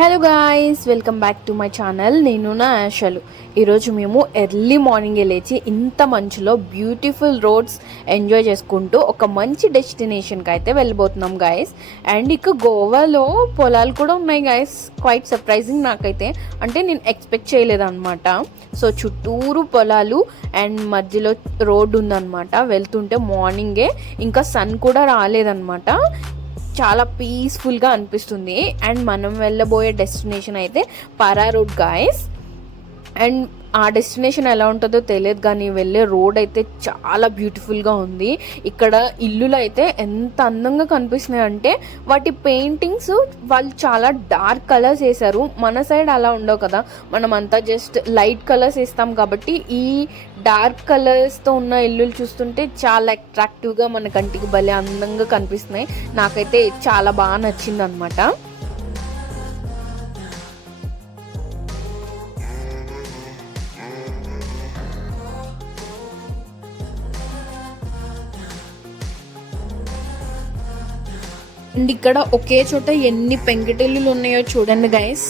Hello guys, welcome back to my channel. నేను నా ఆశలు. ఈరోజు మేము ఎర్లీ మార్నింగే లేచి ఇంత మంచులో బ్యూటిఫుల్ రోడ్స్ ఎంజాయ్ చేసుకుంటూ ఒక మంచి డెస్టినేషన్కి అయితే వెళ్ళిపోతున్నాం గాయస్. అండ్ ఇక గోవాలో పొలాలు కూడా ఉన్నాయి గాయస్. క్వైట్ సర్ప్రైజింగ్ నాకైతే, అంటే నేను ఎక్స్పెక్ట్ చేయలేదన్నమాట. సో చుట్టూరు పొలాలు అండ్ మధ్యలో రోడ్డు ఉందన్నమాట. వెళ్తుంటే మార్నింగే, ఇంకా సన్ కూడా రాలేదన్నమాట. చాలా పీస్ఫుల్గా అనిపిస్తుంది. అండ్ మనం వెళ్ళబోయే డెస్టినేషన్ అయితే పరా రోడ్ గాయస్. అండ్ ఆ డెస్టినేషన్ ఎలా ఉంటుందో తెలియదు, కానీ వెళ్ళే రోడ్ అయితే చాలా బ్యూటిఫుల్గా ఉంది. ఇక్కడ ఇల్లులు అయితే ఎంత అందంగా కనిపిస్తున్నాయి అంటే, వాటి పెయింటింగ్స్ వాళ్ళు చాలా డార్క్ కలర్స్ వేశారు. మన సైడ్ అలా ఉండవు కదా, మనం అంతా జస్ట్ లైట్ కలర్స్ వేస్తాం. కాబట్టి ఈ డార్క్ కలర్స్తో ఉన్న ఇల్లులు చూస్తుంటే చాలా అట్రాక్టివ్గా మన కంటికి భలే అందంగా కనిపిస్తున్నాయి. నాకైతే చాలా బాగా నచ్చింది అనమాట. అండ్ ఇక్కడ ఒకే చోట ఎన్ని పెంకుటిల్లులు ఉన్నాయో చూడండి గైస్.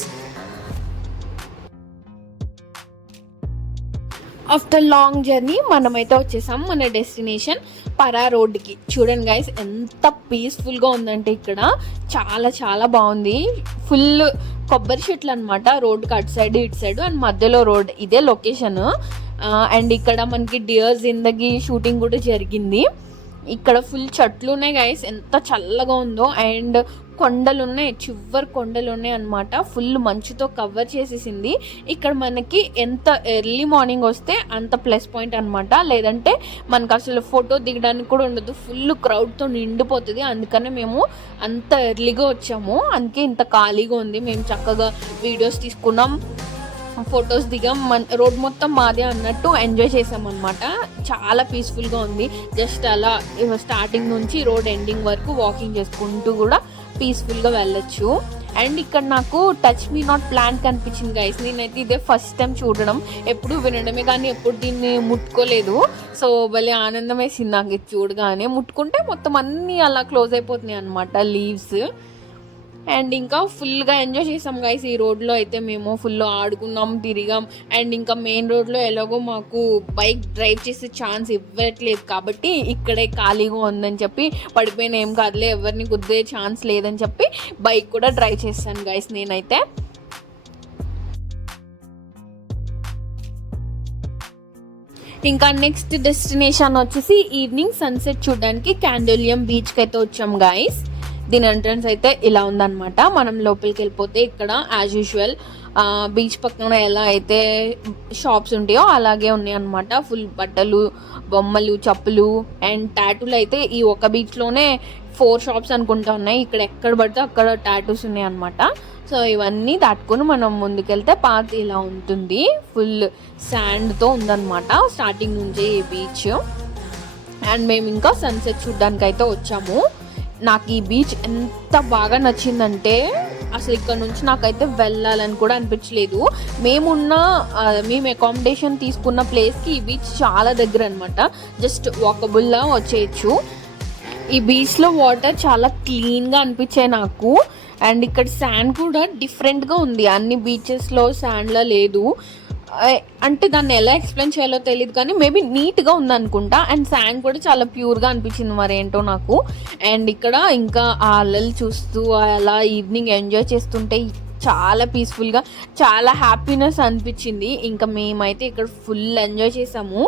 ఆఫ్టర్ లాంగ్ జర్నీ మనమైతే వచ్చేసాం మన డెస్టినేషన్ పరా రోడ్కి. చూడండి గైస్, ఎంత పీస్ఫుల్గా ఉందంటే ఇక్కడ చాలా చాలా బాగుంది. ఫుల్ కొబ్బరి చెట్లు అనమాట, రోడ్కి అటు సైడ్ ఇటు సైడ్, అండ్ మధ్యలో రోడ్. ఇదే లొకేషన్. అండ్ ఇక్కడ మనకి డియర్ జిందగీ షూటింగ్ కూడా జరిగింది. ఇక్కడ ఫుల్ చెట్లు ఉన్నాయి గైస్, ఎంత చల్లగా ఉందో. అండ్ కొండలు ఉన్నాయి, చివరి కొండలు ఉన్నాయి అనమాట. ఫుల్ మంచుతో కవర్ చేసేసింది. ఇక్కడ మనకి ఎంత ఎర్లీ మార్నింగ్ వస్తే అంత ప్లస్ పాయింట్ అనమాట. లేదంటే మనకు అసలు ఫోటో దిగడానికి కూడా ఉండదు, ఫుల్ క్రౌడ్తో నిండిపోతుంది. అందుకనే మేము అంత ఎర్లీగా వచ్చాము, అందుకే ఇంత ఖాళీగా ఉంది. మేము చక్కగా వీడియోస్ తీసుకున్నాం, ఫొటోస్ దిగాం, రోడ్ మొత్తం మాదే అన్నట్టు ఎంజాయ్ చేసామన్నమాట. చాలా పీస్ఫుల్గా ఉంది. జస్ట్ అలా స్టార్టింగ్ నుంచి రోడ్ ఎండింగ్ వరకు వాకింగ్ చేసుకుంటూ కూడా పీస్ఫుల్గా వెళ్ళొచ్చు. అండ్ ఇక్కడ నాకు టచ్ మీ నాట్ ప్లాంట్ కనిపించింది గైస్. నేనైతే ఇదే ఫస్ట్ టైం చూడడం, ఎప్పుడు వినడమే కానీ ఎప్పుడు దీన్ని ముట్టుకోలేదు. సో భలే ఆనందం వేసింది నాకు ఇది చూడగానే. ముట్టుకుంటే మొత్తం అన్నీ అలా క్లోజ్ అయిపోతున్నాయి అనమాట, లీవ్స్. అండ్ ఇంకా ఫుల్గా ఎంజాయ్ చేసాం గైస్. ఈ రోడ్లో అయితే మేము ఫుల్ ఆడుకున్నాం, తిరిగాం. అండ్ ఇంకా మెయిన్ రోడ్లో ఎలాగో మాకు బైక్ డ్రైవ్ చేసే ఛాన్స్ ఇవ్వట్లేదు కాబట్టి ఇక్కడే ఖాళీగా ఉందని చెప్పి, పడిపోయిన ఏం కాదులే, ఎవరిని గుద్దే ఛాన్స్ లేదని చెప్పి బైక్ కూడా డ్రైవ్ చేస్తాను గైస్ నేనైతే. ఇంకా నెక్స్ట్ డెస్టినేషన్ వచ్చేసి ఈవినింగ్ సన్సెట్ చూడడానికి క్యాండోలియం బీచ్కి అయితే వచ్చాం గైస్. దీని ఎంట్రన్స్ అయితే ఇలా ఉందన్నమాట. మనం లోపలికి వెళ్ళిపోతే ఇక్కడ యాజ్ యూజువల్ బీచ్ పక్కన ఎలా అయితే షాప్స్ ఉంటాయో అలాగే ఉన్నాయి అనమాట. ఫుల్ బట్టలు, బొమ్మలు, చెప్పులు అండ్ టాటూలు అయితే ఈ ఒక బీచ్లోనే 4 షాప్స్ అనుకుంటా ఉన్నాయి. ఇక్కడ ఎక్కడ పడితే అక్కడ టాటూస్ ఉన్నాయి అనమాట. సో ఇవన్నీ దాటుకొని మనం ముందుకెళ్తే పాత్ ఇలా ఉంటుంది. ఫుల్ శాండ్తో ఉందన్నమాట స్టార్టింగ్ నుంచి ఈ బీచ్. అండ్ మేము ఇంకా సన్సెట్ చూడడానికి అయితే వచ్చాము. నాకు ఈ బీచ్ ఎంత బాగా నచ్చిందంటే, అసలు ఇక్కడ నుంచి నాకైతే వెళ్ళాలని కూడా అనిపించలేదు. మేము అకామిడేషన్ తీసుకున్న ప్లేస్కి ఈ బీచ్ చాలా దగ్గర అనమాట. జస్ట్ వాకబుల్లా వచ్చేయచ్చు. ఈ బీచ్లో వాటర్ చాలా క్లీన్గా అనిపించాయి నాకు. అండ్ ఇక్కడ శాండ్ కూడా డిఫరెంట్గా ఉంది, అన్ని బీచెస్లో శాండ్లా లేదు. అంటే దాన్ని ఎలా ఎక్స్ప్లెయిన్ చేయాలో తెలియదు, కానీ మేబీ నీట్గా ఉందనుకుంటా. అండ్ శాండ్ కూడా చాలా ప్యూర్గా అనిపించింది మరి ఏంటో నాకు. అండ్ ఇక్కడ ఇంకా ఆ అలలు చూస్తూ అలా ఈవినింగ్ ఎంజాయ్ చేస్తుంటే చాలా పీస్ఫుల్గా, చాలా హ్యాపీనెస్ అనిపించింది. ఇంకా మేమైతే ఇక్కడ ఫుల్ ఎంజాయ్ చేసాము.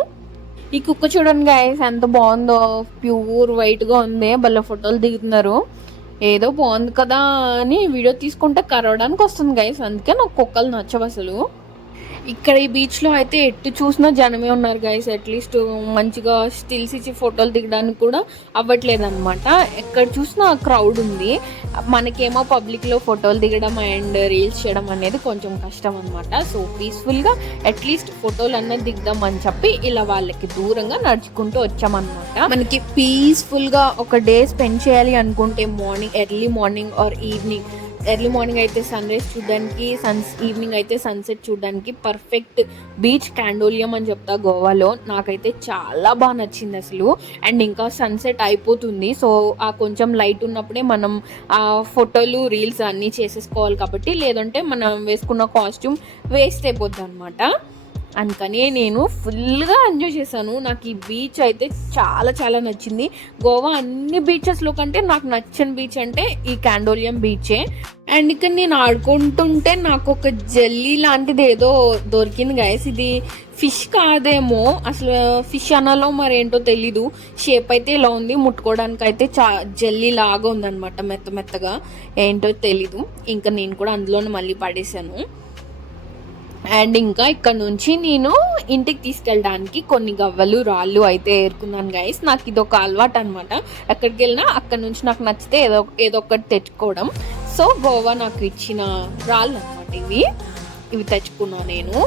ఈ కుక్క చూడండి గైస్ ఎంత బాగుందో, ప్యూర్ వైట్గా ఉంది. భలే ఫోటోలు దిగుతున్నారు. ఏదో బాగుంది కదా అని వీడియో తీసుకుంటే కరవడానికి వస్తుంది గైస్, అందుకే నాకు కుక్కలు నచ్చవు అసలు. ఇక్కడ ఈ బీచ్లో అయితే ఎటు చూసినా జనమే ఉన్నారు గైస్. అట్లీస్ట్ మంచిగా స్టిల్స్ ఇచ్చి ఫోటోలు దిగడానికి కూడా అవ్వట్లేదు అనమాట. ఎక్కడ చూసినా క్రౌడ్ ఉంది. మనకేమో పబ్లిక్లో ఫోటోలు దిగడం అండ్ రీల్స్ చేయడం అనేది కొంచెం కష్టం అనమాట. సో పీస్ఫుల్గా అట్లీస్ట్ ఫోటోలు అన్నది దిగుదాం అని చెప్పి ఇలా వాళ్ళకి దూరంగా నడుచుకుంటూ వచ్చామన్నమాట. మనకి పీస్ఫుల్గా ఒక డే స్పెండ్ చేయాలి అనుకుంటే early morning or evening early morning అయితే సన్ రైజ్ చూడడానికి, ఈవినింగ్ అయితే సన్సెట్ చూడడానికి పర్ఫెక్ట్ బీచ్ క్యాండోలియం అని చెప్తా గోవాలో. నాకైతే చాలా బాగా నచ్చింది అసలు. అండ్ ఇంకా సన్సెట్ అయిపోతుంది, సో ఆ కొంచెం లైట్ ఉన్నప్పుడే మనం ఆ ఫోటోలు రీల్స్ అన్నీ చేసేసుకోవాలి కాబట్టి, లేదంటే మనం వేసుకున్న కాస్ట్యూమ్ వేస్ట్ అయిపోద్ది అనమాట. అందుకని నేను ఫుల్గా ఎంజాయ్ చేశాను. నాకు ఈ బీచ్ అయితే చాలా చాలా నచ్చింది. గోవా అన్ని బీచెస్లో కంటే నాకు నచ్చిన బీచ్ అంటే ఈ క్యాండోలియం బీచే. అండ్ ఇక్కడ నేను ఆడుకుంటుంటే నాకు ఒక జెల్లీ లాంటిది ఏదో దొరికింది గైస్. ఇది ఫిష్ కాదేమో, అసలు ఫిష్ అనాలో మరేంటో తెలీదు. షేప్ అయితే ఇలా ఉంది, ముట్టుకోవడానికి అయితే జెల్లీ లాగా ఉందన్నమాట, మెత్త మెత్తగా. ఏంటో తెలీదు. ఇంకా నేను కూడా అందులోనే మళ్ళీ పడేసాను. అండ్ ఇంకా ఇక్కడ నుంచి నేను ఇంటికి తీసుకెళ్ళడానికి కొన్ని గవ్వలు రాళ్ళు అయితే ఏరుకున్నాను గైస్. నాకు ఇది ఒక అలవాటు అనమాట. ఎక్కడికి వెళ్ళినా అక్కడ నుంచి నాకు నచ్చితే ఏదో ఒకటి తెచ్చుకోవడం. సో గోవా నాకు ఇచ్చిన రాళ్ళు అనమాట ఇవి తెచ్చుకున్నాను నేను.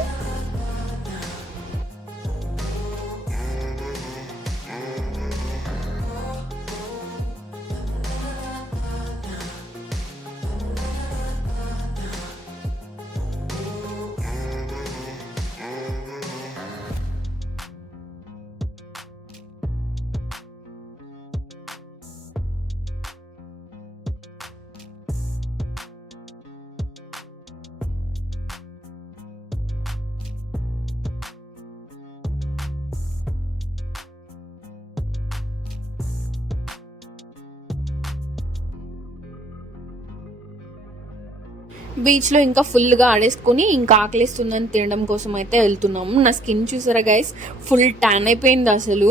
బీచ్లో ఇంకా ఫుల్గా ఆడేసుకొని ఇంకా ఆకలిస్తుందని తినడం కోసం అయితే వెళ్తున్నాము. నా స్కిన్ చూసారా గైస్, ఫుల్ ట్యాన్ అయిపోయింది, అసలు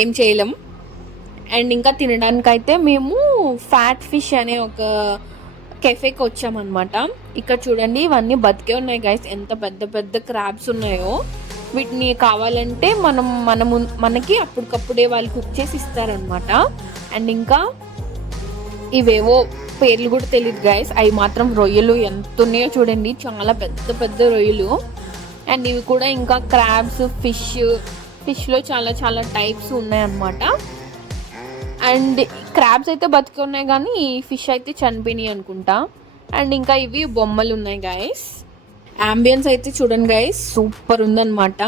ఏం చేయలేం. అండ్ ఇంకా తినడానికైతే మేము ఫ్యాట్ ఫిష్ అనే ఒక కెఫేకి వచ్చామన్నమాట. ఇక్కడ చూడండి, ఇవన్నీ బతికే ఉన్నాయి గైస్. ఎంత పెద్ద పెద్ద క్రాబ్స్ ఉన్నాయో. వీటిని కావాలంటే మనకి అప్పటికప్పుడే వాళ్ళు కుక్ చేసి ఇస్తారనమాట. అండ్ ఇంకా ఇవేవో పేర్లు కూడా తెలియదు గైస్. అవి మాత్రం రొయ్యలు ఎంత ఉన్నాయో చూడండి, చాలా పెద్ద పెద్ద రొయ్యలు. అండ్ ఇవి కూడా ఇంకా క్రాబ్స్, ఫిష్లో చాలా చాలా టైప్స్ ఉన్నాయన్నమాట. అండ్ క్రాబ్స్ అయితే బతికి ఉన్నాయి కానీ ఫిష్ అయితే చనిపోయినాయి అనుకుంటా. అండ్ ఇంకా ఇవి బొమ్మలు ఉన్నాయి గైస్. అంబియన్స్ అయితే చూడండి గైస్, సూపర్ ఉందన్నమాట.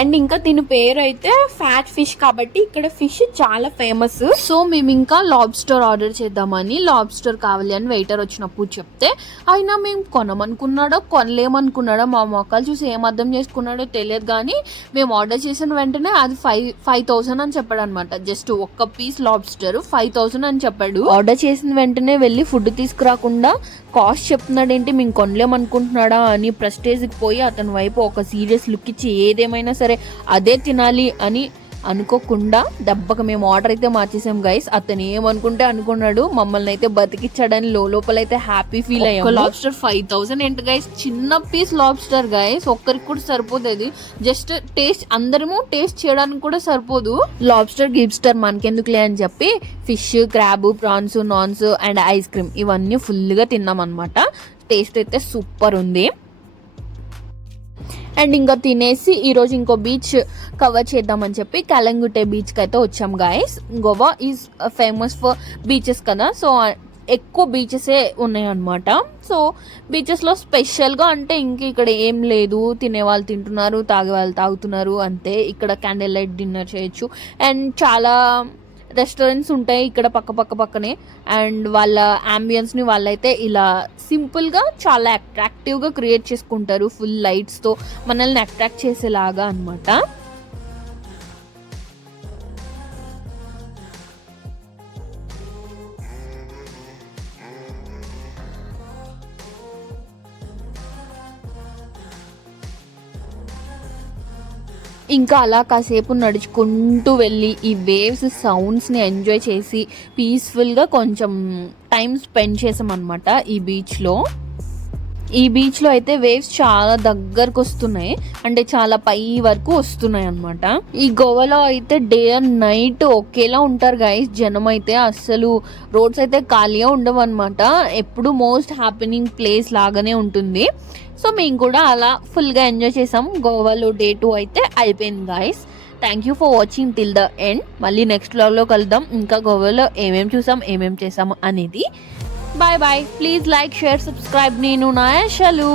అండ్ ఇంకా దీని పేరు అయితే ఫ్యాట్ ఫిష్ కాబట్టి ఇక్కడ ఫిష్ చాలా ఫేమస్. సో మేము ఇంకా లాబ్స్టర్ ఆర్డర్ చేద్దామని, లాబ్స్టర్ కావాలి అని వెయిటర్ వచ్చినప్పుడు చెప్తే, అయినా మేము కొనలేమనుకున్నాడో మా మొక్కలు చూసి ఏం అర్థం చేసుకున్నాడో తెలియదు కానీ మేము ఆర్డర్ చేసిన వెంటనే అది 5,000 అని చెప్పాడు అనమాట. జస్ట్ ఒక్క పీస్ లాబ్స్టర్ 5,000 అని చెప్పాడు. ఆర్డర్ చేసిన వెంటనే వెళ్ళి ఫుడ్ తీసుకురాకుండా కాస్ట్ చెప్తున్నాడు ఏంటి, మేము కొనలేమనుకుంటున్నాడా అని ప్రెస్టేజ్కి పోయి అతని వైపు ఒక సీరియస్ లుక్ ఇచ్చి ఏదేమైనా సరే అదే తినాలి అని అనుకోకుండా దెబ్బకి మేము ఆర్డర్ అయితే మార్చేసాం గైస్. అతను ఏమనుకుంటే అనుకున్నాడు, మమ్మల్ని అయితే బతికిచ్చాడని లోపల అయితే హ్యాపీ ఫీల్ అయ్యాం. లాబ్స్టర్ 5,000 ఏంటి గైస్, చిన్న పీస్ లాబ్స్టర్ గైస్, ఒక్కరికి కూడా సరిపోతుంది. జస్ట్ అందరము టేస్ట్ చేయడానికి కూడా సరిపోదు. లాబ్స్టర్ గిబ్స్టర్ మనకెందుకులే అని చెప్పి fish, crab, prawns, naans and ice cream ఇవన్నీ ఫుల్గా తిన్నాం అనమాట. టేస్ట్ అయితే సూపర్ ఉంది. అండ్ ఇంకా తినేసి ఈరోజు ఇంకో బీచ్ కవర్ చేద్దామని చెప్పి కలంగుటే బీచ్కి అయితే వచ్చాం guys. Goa is famous for beaches కదా, సో ఎక్కువ బీచెసే ఉన్నాయన్నమాట. సో బీచెస్లో స్పెషల్గా అంటే ఇంక ఇక్కడ ఏం లేదు, తినేవాళ్ళు తింటున్నారు, తాగే వాళ్ళు తాగుతున్నారు అంతే. ఇక్కడ క్యాండిల్ లైట్ డిన్నర్ చేయొచ్చు. అండ్ చాలా రెస్టారెంట్స్ ఉంటాయి ఇక్కడ పక్కనే. అండ్ వాళ్ళ అంబియన్స్ని వాళ్ళైతే ఇలా సింపుల్గా చాలా అట్రాక్టివ్గా క్రియేట్ చేసుకుంటారు, ఫుల్ లైట్స్తో మనల్ని అట్రాక్ట్ చేసేలాగా అనమాట. ఇంకా అలా కాసేపు నడుచుకుంటూ వెళ్ళి ఈ వేవ్స్ సౌండ్స్ని ఎంజాయ్ చేసి పీస్ఫుల్గా కొంచెం టైం స్పెండ్ చేసామన్నమాట ఈ బీచ్లో. అయితే వేవ్స్ చాలా దగ్గరకు వస్తున్నాయి, అంటే చాలా పై వరకు వస్తున్నాయి అనమాట. ఈ గోవాలో అయితే డే అండ్ నైట్ ఒకేలా ఉంటారు గైస్. జనం అయితే అస్సలు రోడ్స్ అయితే ఖాళీగా ఉండవు అనమాట. ఎప్పుడు మోస్ట్ హ్యాపెనింగ్ ప్లేస్ లాగానే ఉంటుంది. సో మేము కూడా అలా ఫుల్గా ఎంజాయ్ చేసాం. గోవాలో డే 2 అయితే అయిపోయింది guys. Thank you for watching till the end. మళ్ళీ నెక్స్ట్ వ్లాగ్లో కలుద్దాం. ఇంకా గోవాలో ఏమేమి చూసాం, ఏమేమి చేసాము అనేది. Bye bye. Please like share subscribe. నేను నా యశలు.